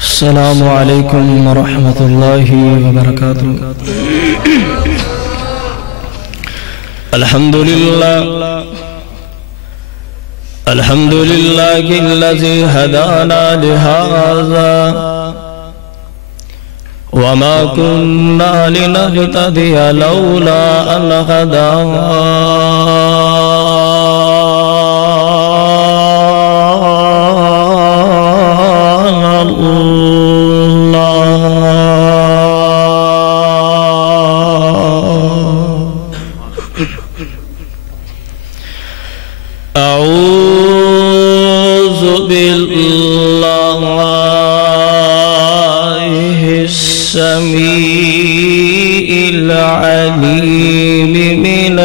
السلام علیکم ورحمۃ اللہ وبرکاتہ۔ الحمد للہ الذی ہدانا لہذا وما كنا لنهتدی لولا ان أعوذ بالله السميع العليم من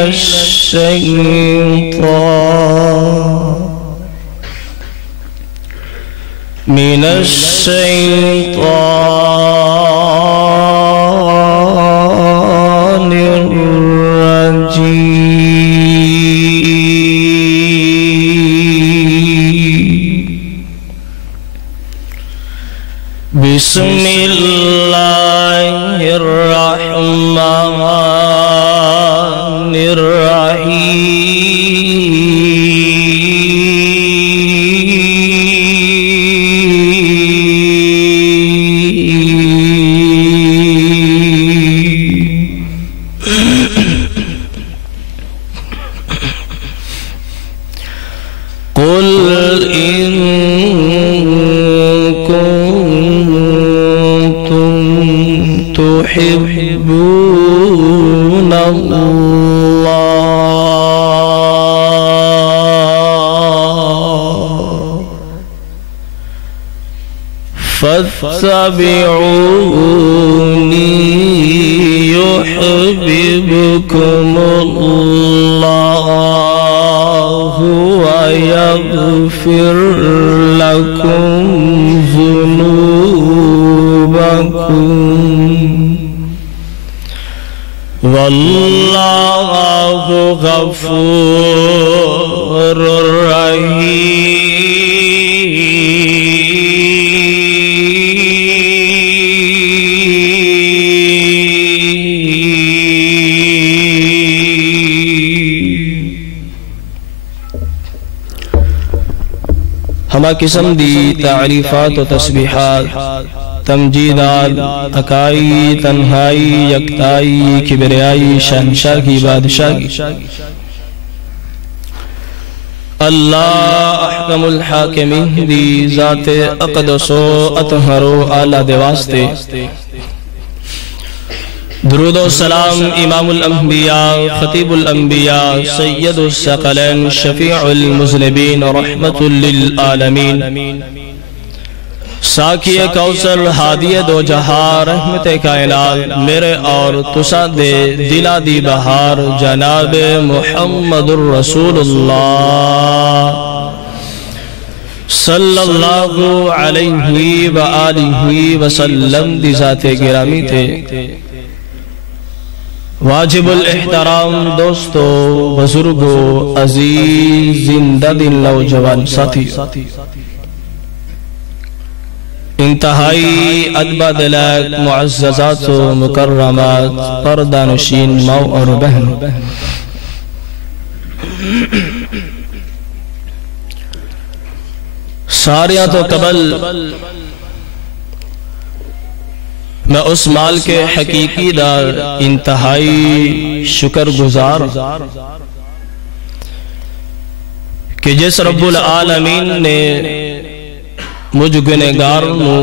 الشيطان الرجيم۔ بسم اللہ الرحمن الرحیم۔ قل إن كنتم تحبون الله فاتبعوني يحببكم الله ويغفر لكم ذنوبكم والله غفور ہما قسم دی تعریفات و تسبیحات، تمجیدات، اکائی، تنہائی، یکتائی، کبریائی، شہنشاہی، بادشاہی اللہ احکم الحاکمین دی ذات اقدس و اطہر و اعلیٰ دے واسطے درود و سلام امام الانبیاء، خطیب الانبیاء، سید الثقلین، شفیع المذنبین، رحمت للعالمین، ساکی کوثر، ہادی دو جہاں، رحمت کائنات، میرے اور تسا دے دلا دی بہار جناب محمد الرسول اللہ صلی اللہ علیہ وآلہ وسلم دی ذات گرامی تھے۔ واجب الاحترام دوستو، بزرگو، عزیز، زندہ دل نوجوان ساتھی، انتہائی ادب دلک معززات و مکرمات، پردہ نشین ماں اور بہن، ساریاں تو قبل میں اس مال کے حقیقی دار انتہائی شکر گزار کہ جس رب العالمین نے مجھ گنہگار نو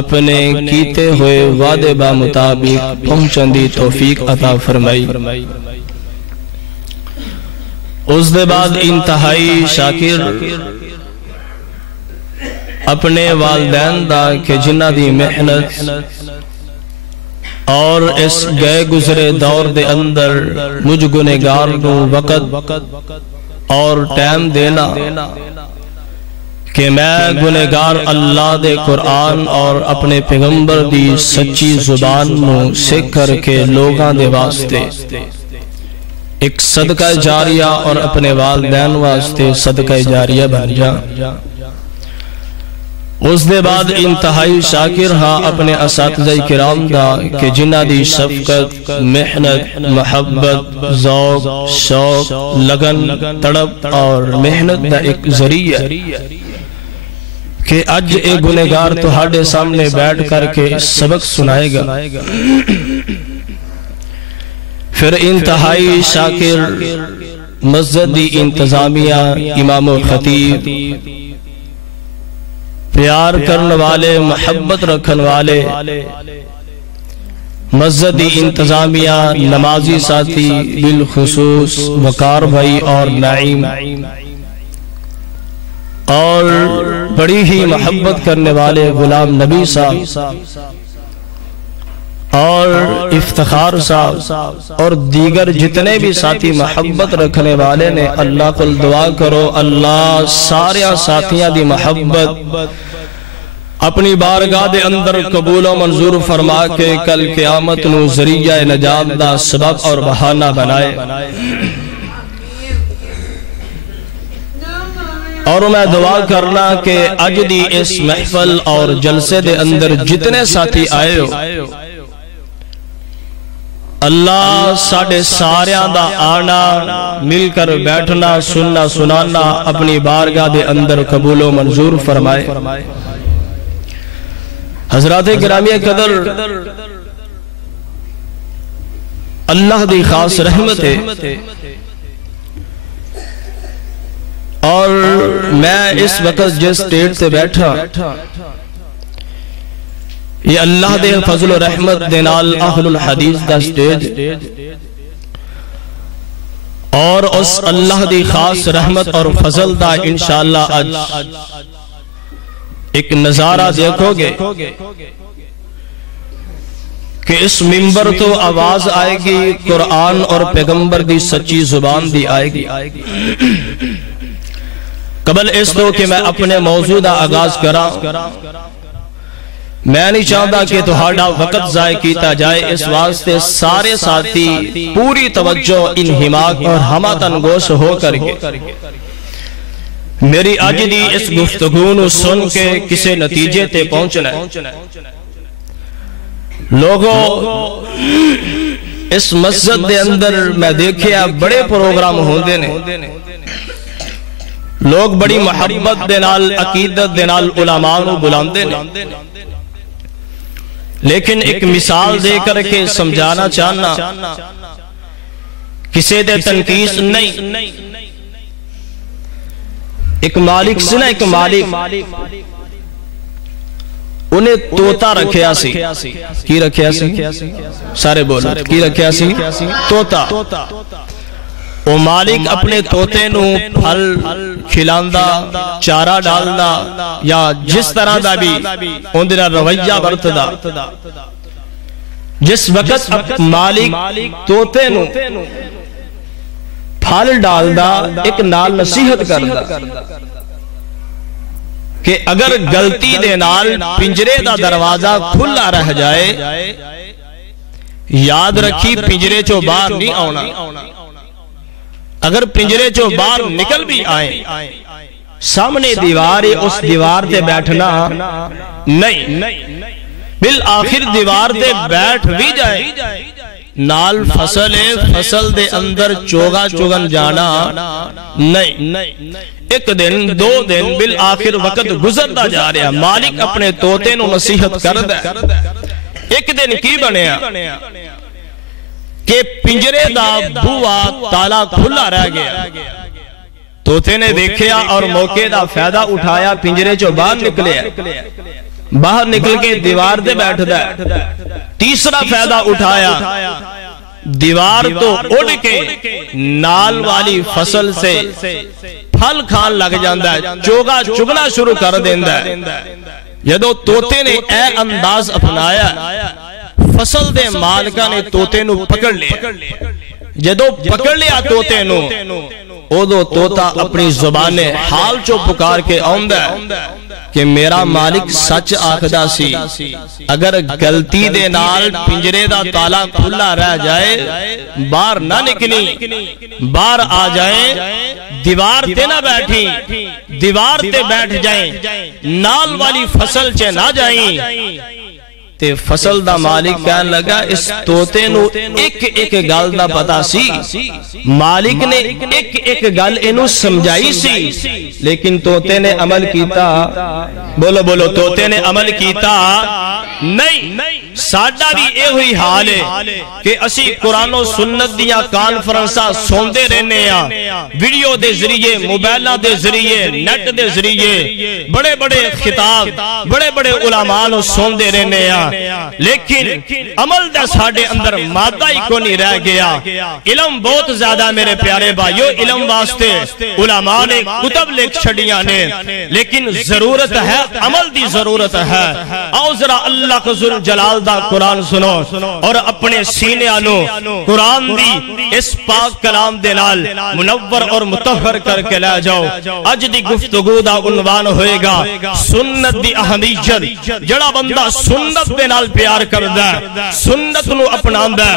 اپنے کیتے ہوئے وعدے با مطابق پہنچن دی توفیق عطا فرمائی۔ اس دے بعد انتہائی شاکر اپنے والدین دا کہ جنہ دی محنت اور اس گئے گزرے دور دے اندر مجھ گنہگار کو وقت اور ٹائم دینا کہ میں گنہگار اللہ دے قرآن اور اپنے پیغمبر دی سچی زبان نو سکھ کر کے لوگاں دے واسطے ایک صدقہ جاریہ اور اپنے والدین واسطے صدقہ جاریہ بن جا۔ اس دے بعد انتہائی شاکر ہاں اپنے اساتذہ کرام دا کہ جنہ دی شفقت، محنت، محبت، ذوق، شوق، لگن، تڑپ اور محنت دا ایک ذریعہ کہ اج اے گنہگار تہاڈے سامنے بیٹھ کر کے سبق سنائے گا۔ پھر انتہائی شاکر مسجد دی انتظامیہ، امام و خطیب، پیار کرنے والے، محبت رکھن والے، مسجد دی انتظامیہ، نمازی ساتھی، بالخصوص وقار بھائی اور نعیم، اور بڑی ہی محبت کرنے والے غلام نبی صاحب اور افتخار صاحب اور دیگر جتنے بھی ساتھی محبت رکھنے والے نے، اللہ کو دعا کرو اللہ سارے ساتھیاں دی محبت اپنی بارگاہ دے اندر قبول و منظور فرما کے کل قیامت نو ذریعہ نجات دا سبب اور بہانہ بنائے۔ اور میں دعا کرنا کہ اج دی اس محفل اور جلسے دے اندر جتنے ساتھی آئے ہو، اللہ ساڑھے ساریاں دا آنا، مل کر بیٹھنا، سننا سنانا اپنی بارگاہ دے اندر قبول و منظور فرمائے۔ حضرات گرامی قدر، اللہ دی خاص رحمت ہے اور میں اس وقت جس سٹیج سے بیٹھا، یہ اللہ دے فضل و رحمت دے نال اہل الحدیث دا سٹیج، اور اس اللہ دی خاص رحمت اور فضل دا انشاءاللہ آج ایک نظارہ دیکھو گے کہ اس منبر تو آواز آئے گی قرآن اور پیغمبر دی سچی زبان دی آئے گی۔ قبل اس تو کہ میں اپنے موضوع دا آغاز کرا، میں نہیں چاہتا کہ تہاڈا وقت ضائع کیتا جائے، اس واسطے سارے ساتھی پوری توجہ، انہماک اور ہمہ تنگوش ہو کر کے میری آج دی اس گفتگو نو سن کے کسے نتیجے تے پہنچنا ہے۔ لوگوں اس مسجد دے اندر میں دیکھیا بڑے پروگرام ہوندے نے، لوگ بڑی محبت دے نال، عقیدت دے نال علماء نو بلاندے نے، لیکن ایک مثال دے کر کے سمجھانا چاہنا، کسے دے تنقیس نہیں۔ ایک مالک سے نا، ایک مالک انہیں توتا رکھیا سی، کی رکھیا سی؟ سارے بولو، کی رکھیا سی؟ توتا۔ وہ مالک اپنے توتے نو پھل کھلاندا، چارہ ڈالدا یا جس طرح دا بھی اندر رویہ برتدا، جس وقت مالک توتے نو پھل ڈالدا ایک نال نصیحت کردا کہ اگر غلطی دے نال پنجرے دا دروازہ کھلا رہ جائے، یاد رکھی پنجرے چو باہر نہیں آنا، اگر پنجرے چو باہر نکل بھی آئیں سامنے دیوار ہے، اس دیوار تے بیٹھنا نہیں، بالآخر دیوار تے بیٹھ بھی جائے نال فصل ہے، فصل دے اندر چوگا چوگن جانا نہیں۔ ایک دن، دو دن، بالآخر وقت گزرتا جا رہا، مالک اپنے توتے نو نصیحت کردہ، ایک دن کی بنیا کہ پنجرے دا بوا تالا کھلا رہ گیا، توتے نے دیکھیا اور موقع دا فائدہ اٹھایا، پنجرے چو باہر نکلے، باہر نکل کے دیوار دے بیٹھ دا، تیسرا فائدہ اٹھایا، دیوار تو اڑ کے نال والی فصل سے پھل کھان لگ جاندہ ہے، چوگا چگنا شروع کر دیندہ ہے۔ جدو توتے نے اے انداز اپنایا، فصل دے مالکہ نے توتے نو پکڑ لیا، جدو پکڑ لیا توتے نو ادو توتا اپنی زبان حال چو پکار کے آندا ہے کہ میرا مالک سچ آخدا سی اگر غلطی دے نال پنجرے دا تالا کھلا رہ جائے باہر نہ نکلی باہر آ جائیں دیوار تے نہ بیٹھی دیوار تے بیٹھ جائیں نال والی فصل چے نہ جائیں تے فصل دا مالک کہنے لگا اس توتے نو ایک ایک گل دا پتا سی مالک نے ایک ایک گل انو سمجھائی سی لیکن توتے نے عمل کیتا بولو بولو توتے نے عمل کیتا نہیں ساڈا بھی اے ہوئی حال ہے کہ اسی قرآن و سنت دیا کانفرنسا سوندے رہنے ہیں ویڈیو دے ذریعے موبائلہ دے ذریعے نیٹ دے ذریعے بڑے بڑے خطاب بڑے بڑے علماء نو سوندے رہنے ہیں لیکن عمل دا ساڑے اندر مادہ ہی کو نہیں رہ گیا علم بہت زیادہ میرے پیارے بھائیو علم واسطے علماء نے کتب لکھ چھڑیاں نے لیکن ضرورت ہے عمل دی ضرورت ہے آؤ ذرا اللہ کا ذل جلال دا قرآن سنو اور اپنے سینے آنو قرآن دی اس پاک کلام دے نال منور اور متحر کر کے لے جاؤ اج دی گفتگو دا عنوان ہوئے گا سنت دی اہمیت جڑا بندہ سنت دے نال پیار کردہ سنت نو اپناندہ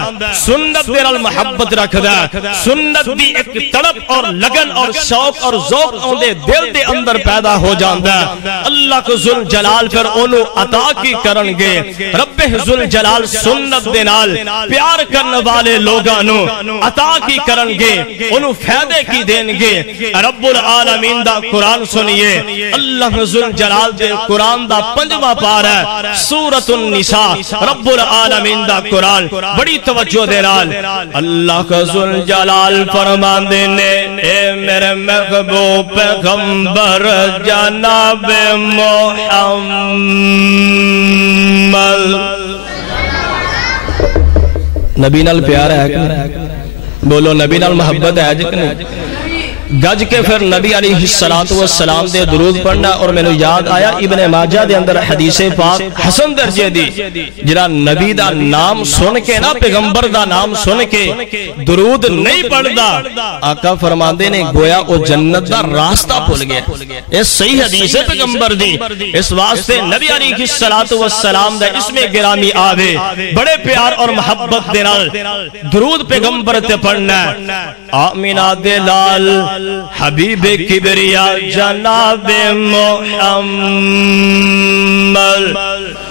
سنت دے نال محبت رکھدہ سنت دی ایک تڑپ اور لگن اور شوق اور ذوق اندے دل دے اندر پیدا ہو جاندہ اللہ کو ذل جلال پھر انہوں عطا کی کرنگے رب ذل جلال سنت دے نال پیار کرنے والے لوگانوں عطا کی کرنگے انہوں فیدے کی دینگے رب العالمین دا قرآن سنیے اللہ ذل جلال دے قرآن دا 5واں پارہ ہے سورۃ النساء رب العالمین دا قرآن بڑی توجہ دے نال اللہ کا ذل جلال فرمان دینے اے میرے محبوب پیغمبر جناب محمد نبی نال پیار ہے کہ بولو نبی نال محبت ہے کہ نہیں گج کے پھر نبی علیہ السلام دے درود پڑھنا اور میں نے یاد آیا ابن ماجہ دے اندر حدیث پاک حسن درجے دی جرا نبی دا نام سن کے نا پیغمبر دا نام سن کے درود نہیں پڑھ دا آقا فرماندے نے گویا او جنت دا راستہ پھول گیا اس صحیح حدیث پیغمبر دی اس واسطے نبی علیہ السلام دا اس میں گرامی آوے بڑے پیار اور محبت دے نال درود پیغمبر تے پڑھنا آمینہ دے لال حبیب کبریا جناب محمد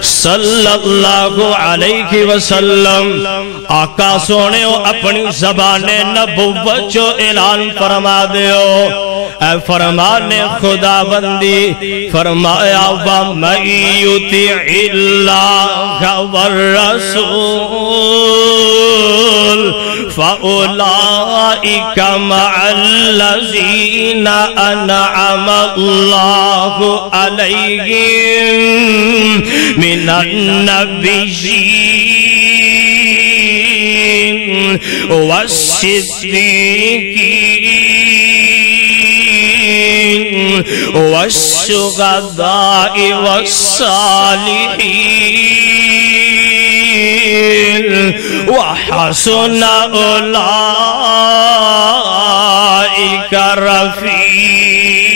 صلی اللہ علیہ وسلم آقا سونے اپنی زبان نبوت جو اعلان فرما دیو اے فرمان خدا بندی فرمایا وَمَن يُطِعِ اللَّهَ وَالرَّسُولَ فَأُولَئِكَ مَعَ الَّذِينَ أَنْعَمَ اللَّهُ عَلَيْهِمْ مِنَ النَّبِيِّينَ وَالصِّدِّيقِينَ وَالشُّهَدَاءِ وَالصَّالِحِينَ وَحَسُنَ أُولَئِكَ رَفِيقًا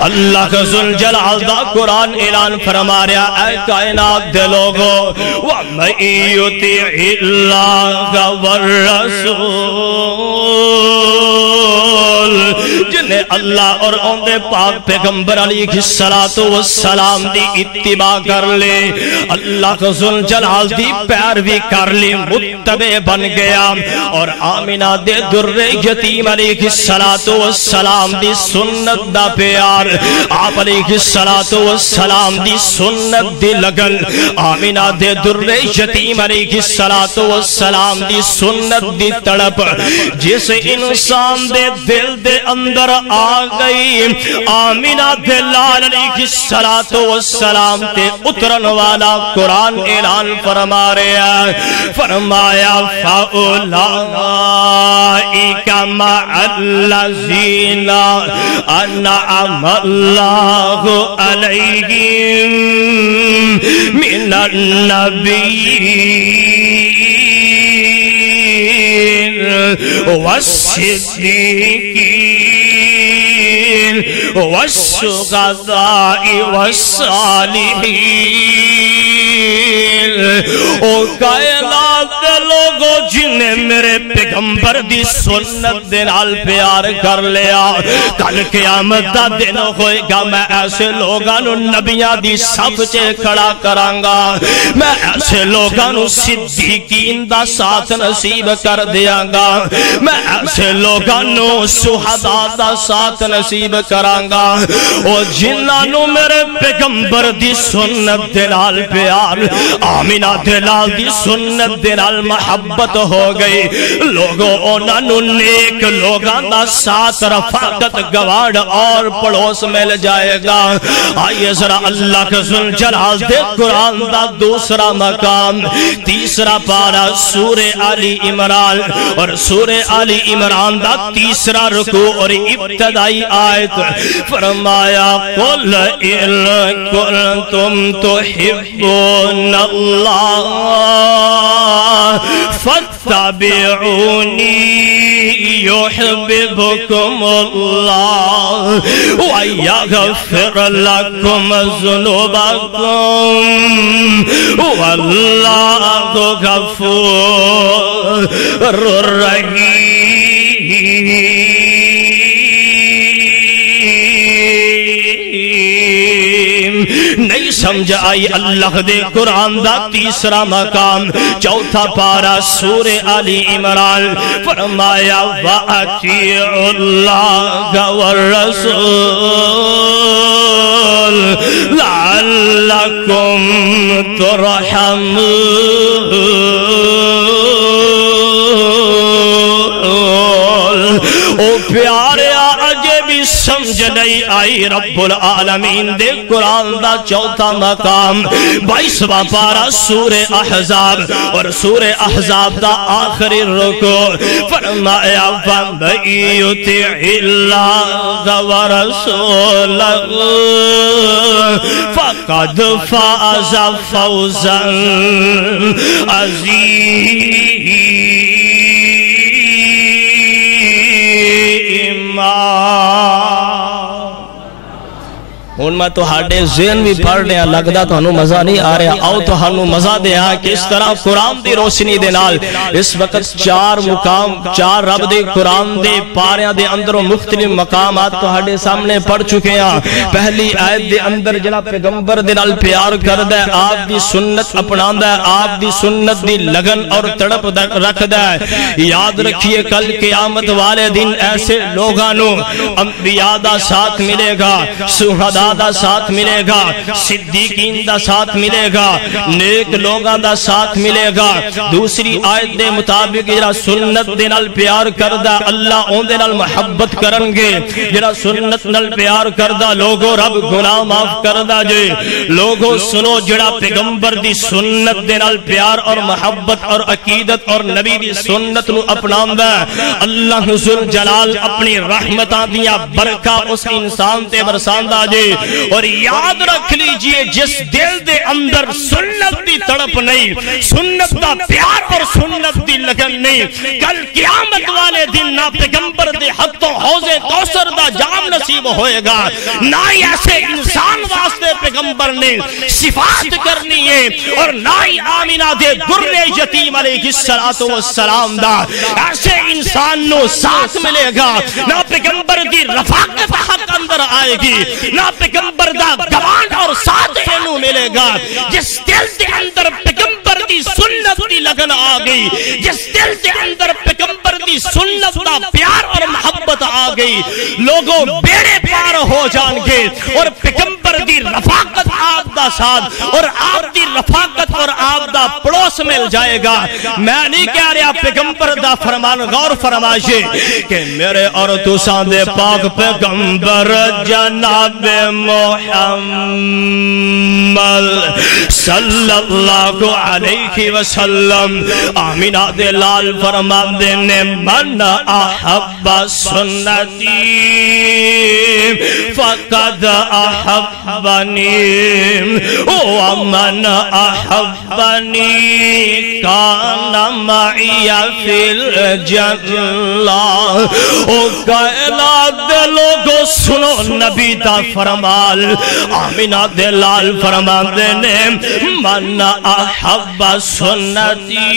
اللہ کا ذل جلال دا قرآن اعلان فرما رہا اے کائنات دے لوگو وَمَن يُطِعِ اللَّهَ وَالرَّسُولَ جنہیں اللہ اور ان دے پاک پیغمبر علیہ السلام دی اتباع کر لے اللہ کا ذل جلال دی پیروی کر لے متبع بن گیا اور آمینہ دے در یتیم علیہ السلام دی سنت دا پیار آپ علیہ السلام دی سنت دی لگن آمینہ دے در یتیم علیہ السلام دی سنت دی تڑپ جس انسان دے دل دے اندر آ گئی آمینہ دے لال علیہ السلام تے اترن والا قرآن اعلان فرما رہا فرمایا فَأُولَئِكَ مَعَ الَّذِينَ أَنْعَمَ اللَّهُ عَلَيْهِمْ مِنَ النَّبِيِّينَ وَالصِّدِّيقِينَ وَالشُّهَدَاءِ وَالصَّالِحِينَ او کائنات دے لوگو جنہیں میرے پیغمبر دی سنت دے نال پیار کر لیا کل قیامت دا دن ہوئے گا میں ایسے لوگانو نبیاں دی صف چے کھڑا کرانگا میں ایسے لوگانو صدیقین دا ساتھ نصیب کر دیاں گا میں ایسے لوگانو شہداء دا ساتھ نصیب کرانگا او جنانو میرے پیغمبر دی سنت دے نال پیار آمینہ دلال دی سنت دلال محبت ہو گئی لوگوں انہوں نیک لوگاں دا ساتھ رفاقت گوارڈ اور پڑوس مل جائے گا آئیے ذرا اللہ کے ذل جلال دے قرآن دا دوسرا مقام تیسرا پارا سورہ آلی عمران اور سورہ آلی عمران دا تیسرا رکوع اور ابتدائی آیت فرمایا قُلْ إِن كُنْتُمْ تُحِبُّونَ اللَّهَ فَاتَّبِعُونِي يُحْبِبْكُمُ اللَّهُ وَيَغْفِرْ لَكُمْ ذُنُوبَكُمْ وَاللَّهُ غَفُورٌ رَحِيمٌ نہیں سمجھ آئی اللہ دے قرآن دا تیسرا مقام چوتھا پارا سورہ آلی عمران فرمایا وَأَطِيعُوا اللَّهَ وَالرَّسُولَ لَعَلَّكُمْ تُرْحَمُونَ او پیارے سمجھ نہیں آئی رب العالمین دے قرآن دا چوتھا مقام 22واں پارا سورہ احزاب اور سورہ احزاب دا آخری رکوع فرمایا وَمَن يُطِعِ اللَّهَ وَرَسُولَهُ فَقَدْ فَازَ فَوْزًا عَظِيمًا ہون میں تو ہاڑے ذہن بھی پڑھ رہے ہیں لگدا تو ہنو مزہ نہیں آ رہا آؤ تو ہنو مزہ دے ہاں کہ اس طرح قرآن دی روشنی دے نال اس وقت چار مقام چار رب دے قرآن دے پاریاں دے اندر و مختلف مقامات تو ہاڑے سامنے پڑھ چکے ہیں پہلی آیت دے اندر جناب پیغمبر دے نال پیار کردہ ہے آپ دی سنت اپناندہ ہے آپ دی سنت دی لگن اور تڑپ رکھ دہ ہے یاد رکھیے کل قیامت والے دن ایسے لوگانوں انبیاء دا ساتھ ملے گا شہداء دا ساتھ ملے گا صدیقین دا ساتھ ملے گا نیک لوگاں دا ساتھ ملے گا دوسری آیت دے مطابق جڑا سنت دے نال پیار کردہ اللہ اون دے نال محبت کرنگے جڑا سنت نال پیار کردہ لوگوں رب گناہ معاف کردہ جے لوگوں سنو جڑا پیغمبر دی سنت دے نال پیار اور محبت اور عقیدت اور نبی دی سنت نو اپناندہ اللہ ذل جلال اپنی رحمتاں دیا برکہ اس انسان تے برساندہ جے اور یاد رکھ لیجئے جس دل دے اندر سنت دی تڑپ نہیں سنت دا پیار اور سنت دی لگن نہیں کل قیامت والے دن نہ پیغمبر دے حق و حوض کوثر دا جام نصیب ہوئے گا نہ ہی ایسے انسان واسطے پیغمبر نے صفات کرنی ہے اور نہ ہی آمینہ دے در یتیم علیہ السلام دا ایسے انسان نو ساتھ ملے گا نہ پیغمبر دی رفاقت حق اندر آئے گی نہ پیغمبر دا گوانڈ اور ساتھ انو ملے گا جس دل دے اندر پیغمبر دی سنت دی لگن آ گئی جس دل دے اندر پیغمبر دی سنت دا پیار اور محبت آ گئی لوگوں بیڑے پار ہو جان گے اور پیغمبر پیغمبر دی رفاقت آپ دا ساتھ اور آپ دی رفاقت اور آپ دا پڑوس مل جائے گا. میں نہیں کہہ رہا پیغمبر دا فرمان غور فرمائیے کہ میرے اور تساں دے پاک پیغمبر جناب محمد صلی اللہ علیہ وسلم آمینہ دے لال فرمان دینے من احب سنتی فقد احبنی ومن احبنی کان معی فی الجنہ. او کائنات دے لوگو سنو نبی دا فرمان آمینہ دے لال فرمان دینے من احب سنتی.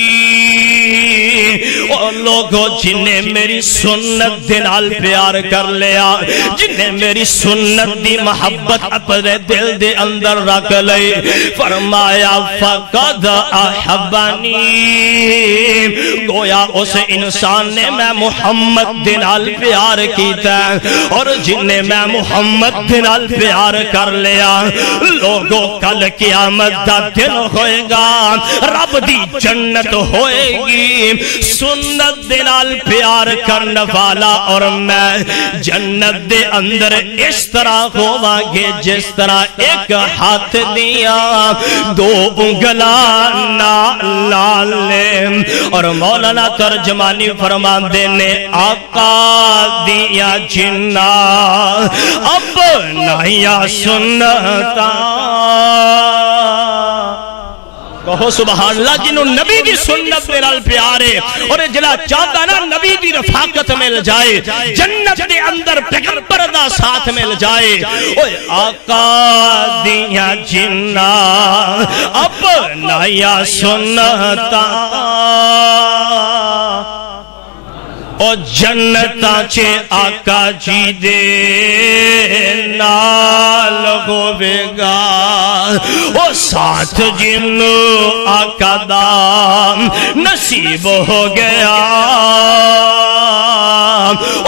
اور لوگوں جنہیں میری سنت دے نال پیار کر لیا جنہیں میری سنت دی محبت اپنے دل دے اندر رکھ لئی فرمایا فقد احبنی. گویا اس انسان نے میں محمد دے نال پیار کیتا اور جنہیں میں محمد دے نال پیار کر لیا لوگوں کل قیامت دا دن ہوئے گا رب دی جنت ہوئے گی. سنت دے نال پیار کرنے والا اور میں جنت دے اندر اس طرح ہوا گے جس طرح ایک ہاتھ دیا دو انگلاں نال لے. اور مولانا ترجمانی فرمان دینے آقا دیا جنہ اب نیا سنتا. کہو سبحان اللہ. جنہوں نبی دی سنت میرال پیارے اور جلا چاہتا نا نبی دی رفاقت مل جائے جنت دے اندر پیغمبر دا ساتھ مل جائے. اوہ آقا دیا جنہ اپنا یا سنتا او جنتا چھے آقا جی دے نال ہوئے گا. او ساتھ جنو آقا دا نصیب ہو گیا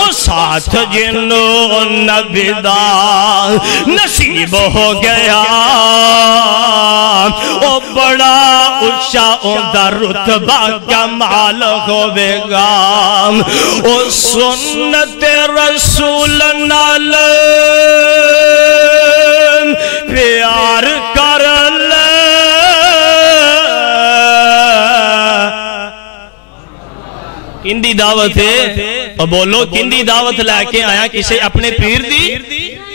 او ساتھ جنو نبی دا نصیب ہو گیا او بڑا اچھا اندہ رتبہ کمال ہوئے گا. او سنت رسول نال پیار کر لے کندی دعوت ہے اور بولو کندی دعوت لے کے آیا کسے اپنے پیر دی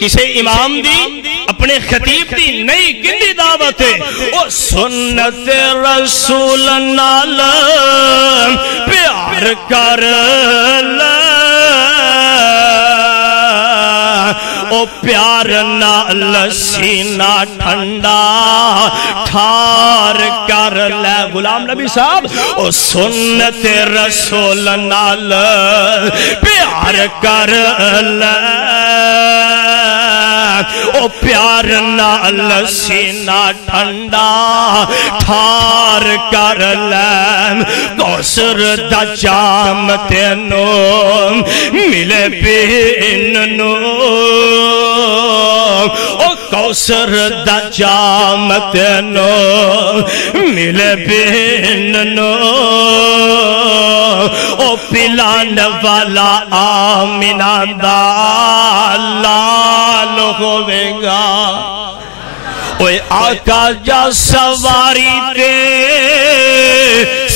کسے امام دی اپنے خطیب دی نہیں کندی دعوت ہے او سنت رسول نال پیار کر لے او پیار نال سینہ ٹھنڈا ٹھار کر لے. غلام نبی صاحب او سنت رسول نال پیار کر لے او پیار نال سینہ ٹھنڈا ٹھار کر لے. کوثر دا جام تینو ملے پیننو او کوثر دا جام تینو ملے پیننو او پلان والا آمینہ دا لال ہوئے گا. اوے آقا جا سواری تے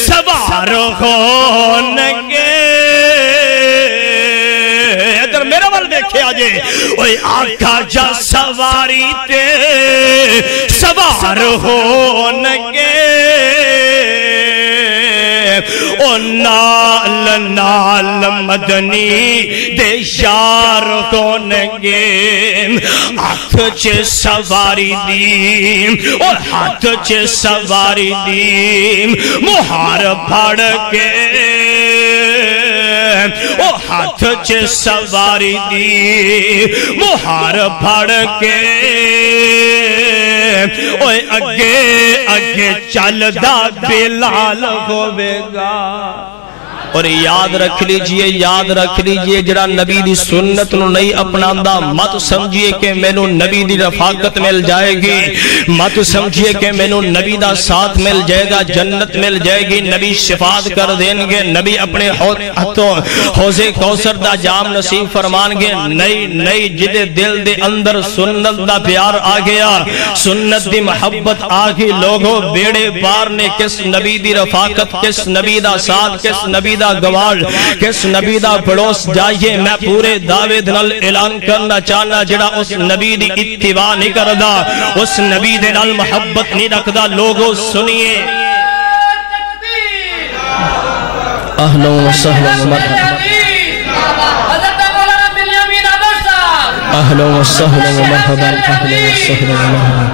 سوار ہونگے ادھر میرا وال دیکھے آجے. اوے آقا جا سواری تے سوار ہونگے او نال نال مدنی دے یار ہونگے. ہاتھ چے سواری دیم اور ہاتھ چے سواری دیم مہار پھڑ کے او ہاتھ چے سواری دیم مہار پھڑ کے اوے اگے اگے چل دا بلال ہوئے گا. اور یاد رکھ لیجئے جڑا نبی دی سنت نو نہیں اپناندا مت سمجھیے کہ مینوں نبی دی رفاقت مل جائے گی، مت سمجھیے کہ مینوں نبی دا ساتھ مل جائے گا، جنت مل جائے گی، نبی شفاعت کر دیں گے، نبی اپنے ہاتھوں حوض کوثر دا جام نصیب فرمان گے۔ نہیں جدے دل دے اندر سنت دا پیار آ گیا، سنت دی محبت آ گئی، لوگوں بیڑے پار نے کس نبی دی رفاقت، کس نبی دا ساتھ، کس نبی دا گواڑ، کس نبی دا پڑوس جائیے۔ میں پورے دعوے دنال اعلان کرنا چاہنا جڑا اس نبی دی اتباع نہیں کردا، اس نبی دے نال محبت نہیں رکھدا، لوگوں سنیے۔ اہلا و سہلا و مرحبا، اہلا و سہلا و مرحبا، اہلا و سہلا و مرحبا۔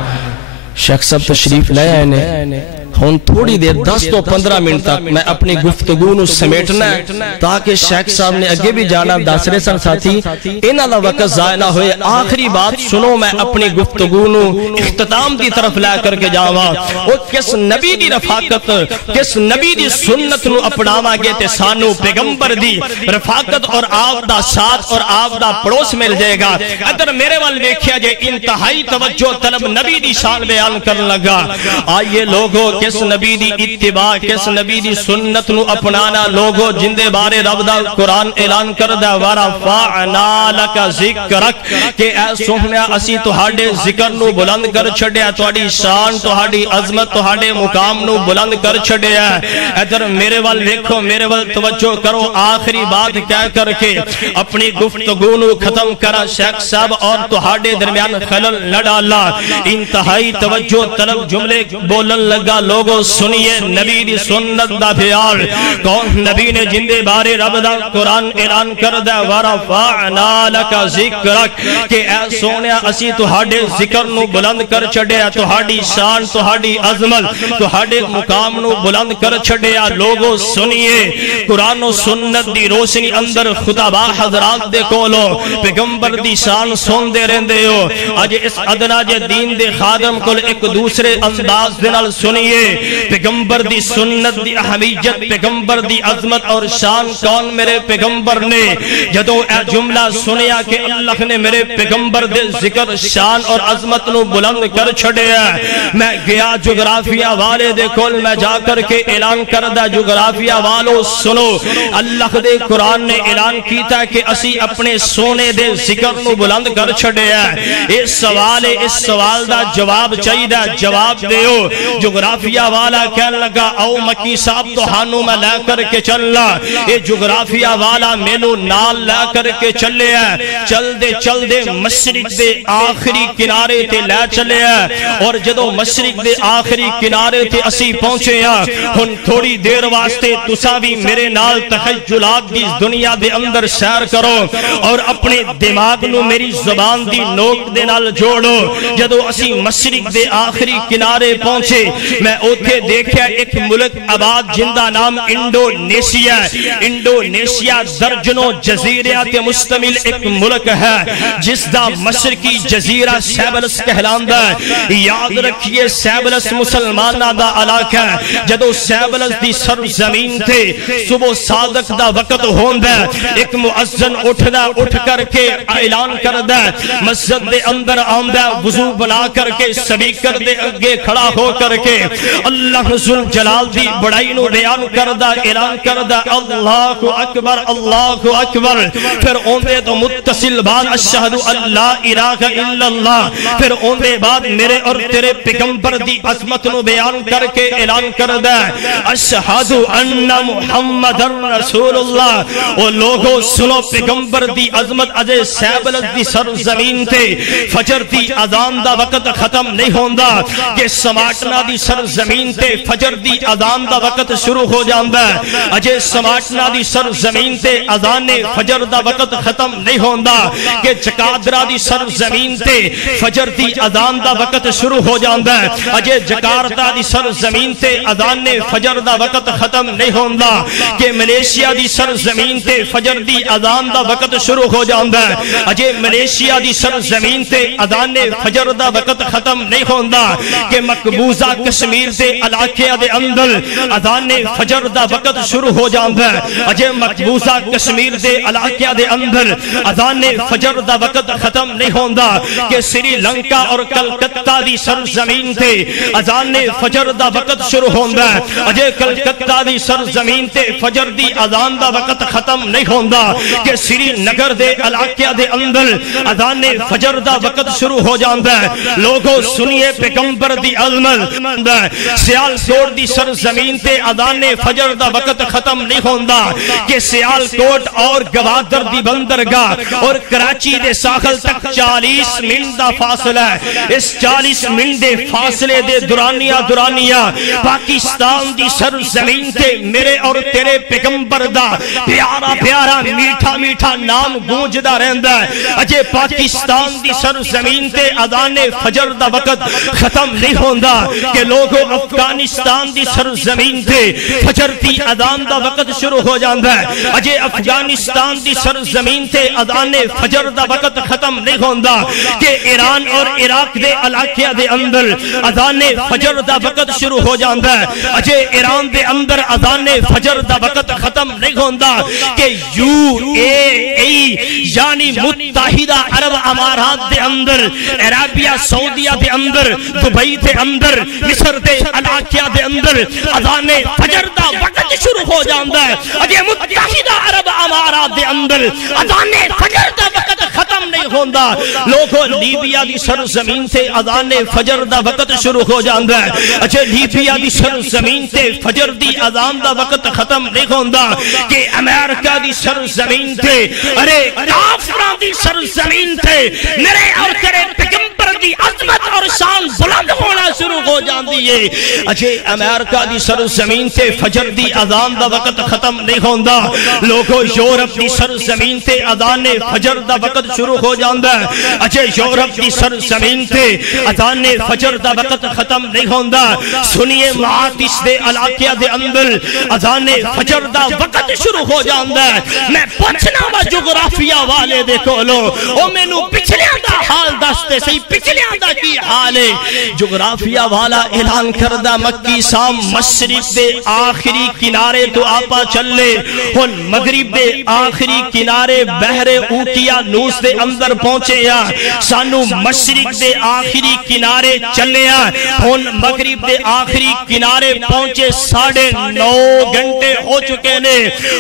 شیخ صاحب تشریف لے آئے نے، ہون تھوڑی دیر 10 تو 15 منٹ تک میں اپنی گفتگو نو سمیٹنا ہے تاکہ شیخ صاحب نے اگے بھی جانا داسرے سن ساتھی انہاں دا وقت ضائع نہ ہوئے۔ آخری بات سنو، میں اپنی گفتگو نو اختتام دی طرف لے کر کے جاواں۔ او کس نبی دی رفاقت، کس نبی دی سنت نو اپناواں گے تے سانو پیغمبر دی رفاقت اور آپ دا ساتھ اور آپ دا پڑوس مل جائے گا۔ ادھر میرے وال ویکھیا جے انتہائی توجہ طلب نبی دی شان بیان کرن لگا۔ آئیے لوگوں کس نبی دی اتباع، کس نبی دی سنت نو اپنانا، لوگو جندے بارے رب دا قرآن اعلان کردہ وَرَفَعْنَا لَكَ ذِكْرَكَ کہ اے سوہنیا اسی تہاڈے ذکر نو بلند کر چھڑیا، تہاڈی شان، تہاڈی عظمت، تہاڈے مقام نو بلند کر چھڑیا۔ ادھر میرے وال دیکھو، میرے وال توجہ کرو، آخری بات کہہ کر کے اپنی گفتگو نو ختم کرا۔ شیخ صاحب اور تہاڈے درمیان خلل نہ ڈالا، انتہائی توجہ طلب جملے بولن لگا۔ لوگوں سنیے، نبی دی سنت دا پیار کون نبی نے جندے بارے رب دا قرآن اعلان کردہ وَرَفَعْنَا لَكَ ذِكْرَكَ کہ اے سونیا اسی تہاڈے ذکر نو بلند کر چھڑیا، تہاڈی شان، تہاڈی عظمت، تہاڈے مقام نو بلند کر چھڑیا۔ لوگوں سنیے، قرآن و سنت دی روشنی اندر خطبہ حضرات دے کولو پیغمبر دی شان سن دے رہندے ہو۔ آج اس ادنا جے دین دے خادم کول ایک دوسرے انداز دے نال سنیے پیغمبر دی سنت دی اہمیت، پیغمبر دی عظمت اور شان کون میرے پیغمبر نے۔ جدو اے جملہ سنیا کہ اللہ نے میرے پیغمبر دے ذکر، شان اور عظمت نو بلند کر چھڑے ہیں، میں گیا جغرافیہ والے دے کول، میں جا کر کے اعلان کردہ جغرافیہ والو سنو، اللہ دے قرآن نے اعلان کیتا کہ اسی اپنے سونے دے ذکر نو بلند کر چھڑے ہیں۔ اس سوال دا جواب چاہیے، جواب دیو۔ جغرافیہ والا کہنے لگا او مکی صاحب تو ہانو میں لے کر کے چلنا، اے جغرافیہ والا مینو نال لے کر کے چلے ہیں۔ چل دے مشرق دے آخری کنارے تے لے چلے ہیں، اور جدو مشرق دے آخری کنارے تے اسی پہنچے ہیں، ہن تھوڑی دیر واسطے تسا بھی میرے نال تخیلات دی دنیا دے اندر سیر کرو اور اپنے دماغ نو میری زبان دی نوک دے نال جوڑو۔ جدو اسی مشرق دے آخری کنارے پہنچے، میں اوتھے دیکھیا ایک ملک آباد جندہ نام انڈونیشیا درجنوں جزیرات مشتمل ایک ملک ہے جس دا مشرقی جزیرہ سیبلس کہلاندا ہے۔ یاد رکھیے سیبلس مسلمانہ دا علاقہ ہے۔ جدو سیبلس دی سرزمین تے صبح صادق دا وقت ہوندہ ہے، ایک مؤذن اٹھ کر کے اعلان کردہ ہے، مسجد دے اندر آمدہ وضو بنا کر کے سپیکر دے اگے کھڑا ہو کر کے اللہ ذل جلال دی بڑائی نو بیان کردہ، اعلان کردہ اللہ اکبر اللہ اکبر۔ پھر اوندے تو متصل بعد اشہد اللہ الہ الا اللہ، پھر اوندے بعد میرے اور تیرے پیغمبر دی عظمت نو بیان کر کے اعلان کردہ اشہد ان محمد رسول اللہ۔ او لوگوں سنو، پیغمبر دی عظمت اجے سیبلس دی سرزمین تے فجر دی اذان دا وقت ختم نہیں ہوندا کہ سماٹنا دی سرزمین تے فجر دی اذان دا وقت شروع ہو جاندا ہے۔ اجے سماٹنا دی سرزمین تے اذان فجر دا وقت ختم نہیں ہوندا کہ جکادرا دی سرزمین تے فجر دی اذان دا وقت شروع ہو جاندا ہے۔ اجے جکارتا دی سرزمین تے اذان فجر دا وقت ختم نہیں ہوندا کہ ملیشیا دی سرزمین تے فجر دی اذان دا وقت شروع ہو جاندا ہے۔ اجے ملیشیا دی سرزمین تے اذان فجر دا وقت ختم نہیں ہوندا کہ مقبوضہ کشمیر کشمیر دے علاقے دے اندر اذان فجر دا وقت شروع ہو جاندا ہے اجے مقبوضہ کشمیر دے علاقے دے اندر اذان فجر دا وقت ختم نہیں ہوندا کہ سری لنکا اور کلکتہ دی سرزمین تے اذان فجر دا وقت شروع ہوندا ہے اجے کلکتہ دی سرزمین تے فجر دی اذان دا وقت ختم نہیں ہوندا کہ سری نگر دے علاقے دے اندر اذان فجر دا وقت شروع ہو جاندا ہے لوگوں سنیے پیغمبر دی عظمت سیال کوٹ دی سرزمین تے اذان فجر دا وقت ختم نہیں ہوندا کہ سیال کوٹ اور گوادر دی بندرگاہ اور کراچی دے ساحل تک 40 منٹ دا فاصلہ ہے اس 40 منٹ دے فاصلے دے دورانیہ پاکستان دی سرزمین تے میرے اور تیرے پیغمبر دا پیارا پیارا میٹھا میٹھا نام گونجدا رہندا ہے اجے پاکستان دی سرزمین تے اذان فجر دا وقت ختم نہیں ہوندا کہ لوگوں افغانستان دی سرزمین تے فجر دی اذان دا وقت شروع ہو جاندا ہے اجے افغانستان دی سرزمین تے اذان فجر دا وقت ختم نہیں ہوندا کہ ایران اور عراق دے علاقے دے اندر اذان فجر دا وقت شروع ہو جاندا ہے اجے ایران دے اندر اذان فجر دا وقت ختم نہیں ہوندا کہ UAE یعنی متحدہ عرب امارات دے اندر عربیہ سعودیہ دے اندر دبئی دے اندر مصر دے علاقے دے اندر اذان فجر دا وقت شروع ہو جاندا ہے اجے متحدہ عرب امارات دے اندر اذان فجر دا وقت ختم نہیں ہوندا لوگوں لیبیا دی سرزمین سے اذان فجر دا وقت شروع ہو جاندا ہے اجے لیبیا دی سرزمین سے فجر دی اذان دا وقت ختم نہیں ہوندا کہ امریکہ دی سرزمین سے ارے کافراں دی سرزمین سے میرے اور تیرے پیغمبر دی عظمت اور شان بلند ہونا شروع ہو جاندی ہے اجے امریکہ دی سرزمین سے فجر دی اذان دا وقت ختم نہیں ہوندا لوگوں یورپ دی سرزمین سے اذان فجر دا وقت شروع ہو جاندا ہے اجے یورپ دی سرزمین سے اذان فجر دا وقت ختم نہیں ہوندا سنیے معاطس دے علاقے دے اندر اذان فجر دا وقت شروع ہو جاندا ہے میں پوچھنا وا جغرافیہ والے دے کولو او مینوں پچھلیاں دا حال دستے سی پچھلیاں دا کی حال ہے جغرافیہ والا اعلان کردہ مکی سام مشرق دے آخری کنارے تو آپا چلے ہن مغرب دے آخری کنارے بحر اوقیانوس دے اندر پہنچے یا سانو مشرق دے آخری کنارے چلے یا ہن مغرب دے آخری کنارے پہنچے 9.5 گھنٹے ہو چکے نے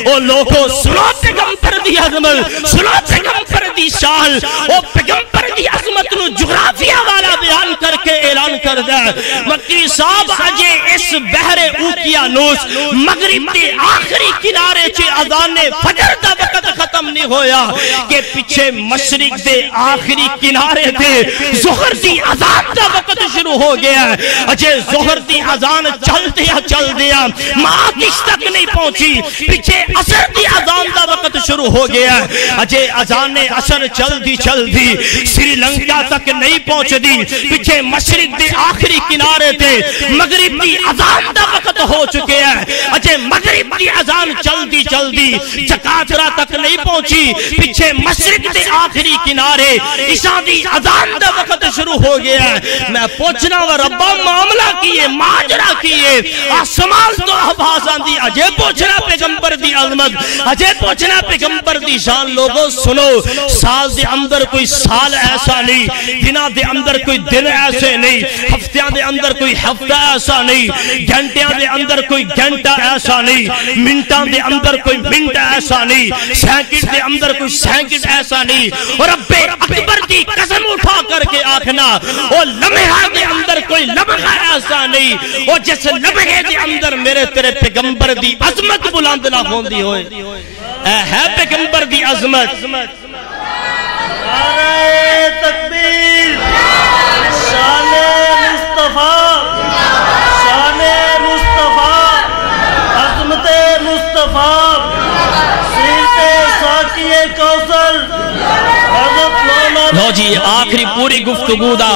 او لوگوں سنو پیغمبر دی عظمت سنو پیغمبر دی شان او پیغمبر دی عظمت نو جغرافیہ والا بیان کر کے اعلان کر دے مکی صاحب اجے اس بحر اوقیانوس مغرب دے آخری کنارے چھے اذان فجر دا وقت ختم نہیں ہویا کہ پیچھے مشرق دے آخری کنارے دے ظہر دی اذان دا وقت شروع ہو گیا ہے اجے ظہر دی اذان چل دیا معاطس تک نہیں پہنچی پیچھے عصر دی اذان دا وقت شروع ہو گیا ہے اجے اذان عصر چل دی سری لنکا تک نہیں پہنچ دی پیچھے مشرق دے آخری کنارے تے مغرب دی اذان دا وقت ہو چکے ہیں اجے مغرب دی اذان چل دی چکاترا تک نہیں پہنچی پیچھے مشرق دے آخری کنارے عشاء دی اذان دا وقت شروع ہو گیا ہے میں پوچھنا و ربا معاملہ کیے ماجرا کیے آسمان تو آواز آندی اجے پوچھنا پیغمبر دی عظمت اجے پوچھنا پیغمبر دی شان لوگوں سنو سال دے اندر کوئی سال ایسا نہیں دنہ دے اندر کوئی دن ایسے نہیں ہفتیاں دے اندر کوئی ہفتہ ایسا نہیں گھنٹیاں دے اندر کوئی گھنٹہ ایسا نہیں منٹاں دے اندر کوئی منٹ ایسا نہیں سیکنڈ دے اندر کوئی سیکنڈ ایسا نہیں اور رب اکبر دی قسم اٹھا کر کے آکھنا وہ لمحہ دے اندر کوئی لمحہ ایسا نہیں وہ جس لمحے دے اندر میرے تیرے پیغمبر دی عظمت بلند نہ ہوندی ہوئے اے ہے پیغمبر دی عظمت نعرہ تکبیر شان مصطفیٰ شان مصطفیٰ عظمت مصطفیٰ سیرت ساقی کوثر لو جی آخری پوری گفتگو دا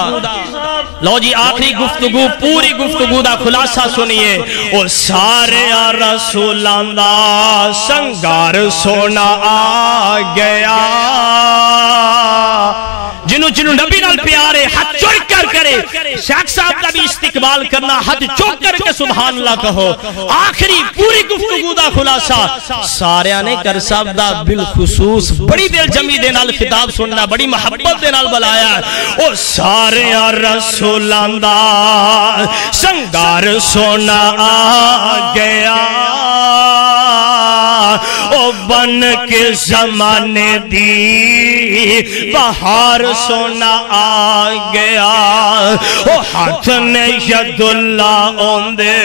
لو جی آخری گفتگو پوری گفتگو دا خلاصہ سنیے او سارے رسولان دا سنگار سونا آ گیا جنہوں نبی نال پیارے ہاتھ چڑھ کر کرے شیخ صاحب کا بھی استقبال کرنا ہاتھ چوک کر کے سبحان اللہ کہو آخری پوری گفتگو دا خلاصہ سارے نے کر صاحب دا بالخصوص بڑی دل جمی دے نال خطاب سننا بڑی محبت دے نال بلایا او سارے رسولان دا سنگار سونا آ گیا او بن کے زمانے دی بہار سونا آ گیا او ہاتھ نے ید اللہ اوندے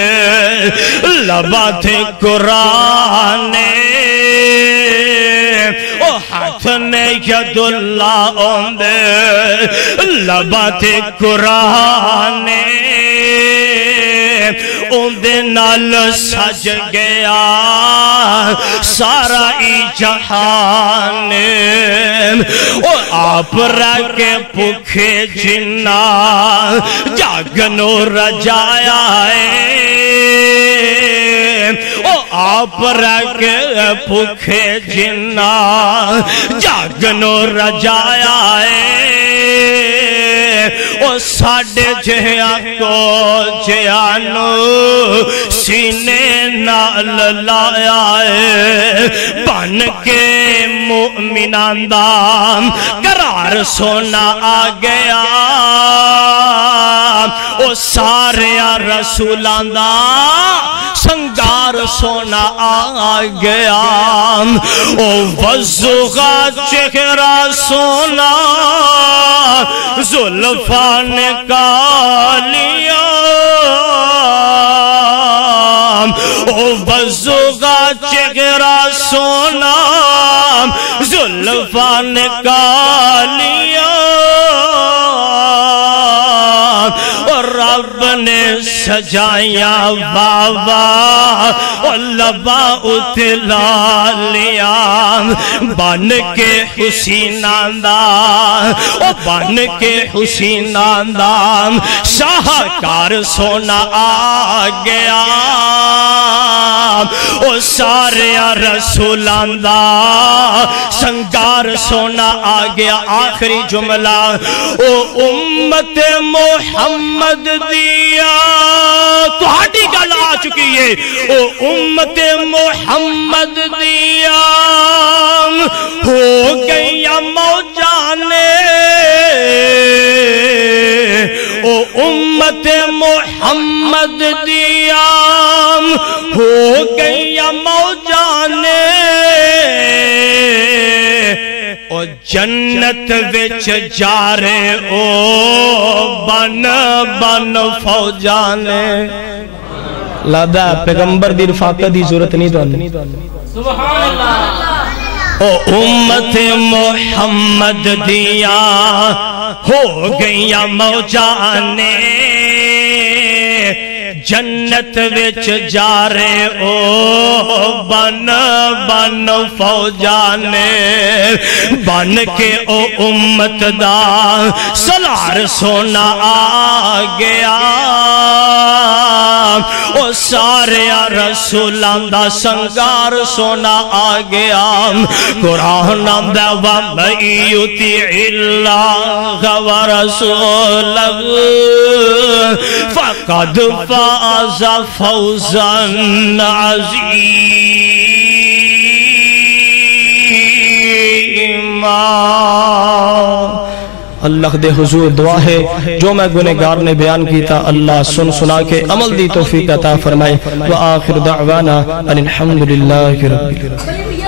لبا تھے قرآن او ہاتھ نے ید اللہ اوندے لبا تھے قرآن اندے نال سج گیا سارا ای جہان او آپ رہ کے پکھے جنہ جاگنو رجایا او آپ رہ کے پکھے جنہ جاگنو رجایا او ساڑھے جہاں کو جہانو سینے نال لایا بن کے مومنان دا قرار سونا آ گیا او سارے رسولان دا سنگار سونا آ گیا او وزغا چہرہ سونا زلفان کالیا او وزغا چہرہ سونا زلفان کالیا رب نے سجایا بابا اور لبا اتلا لیا بن کے حسینان دا بن کے حسینان دا شاہکار سونا آ گیا او سارے رسولان دا سنگار سونا آ گیا آخری جملہ او امت محمد دیا تو ہاٹی گل آ چکی ہے او امت محمد دیا ہو گئی موجانے او امت محمد دیا ہو گئی موجانے او جنت وچ جارے او بن بن فوجانے لادا پیغمبر دی رفاقت دی ضرورت نہیں تو سبحان اللہ او امت محمد دیا ہو گئی موجانے جنت وچ جارے او بن بن فوجانے بن کے او امت دا سلار سونا آ گیا او سارے رسولان دا سنگار سونا آ گیا قرآن دا وَمَن يُطِعِ اللَّهَ وَرَسُولَهُ فَقَدْ فَازَ فَوْزًا عَظِيمًا اللہ دے حضور دعا ہے جو میں گنہگار نے بیان کیتا اللہ سن سنا کے عمل دی توفیق عطا فرمائے وآخر دعوانا ان الحمدللہ رب العالمین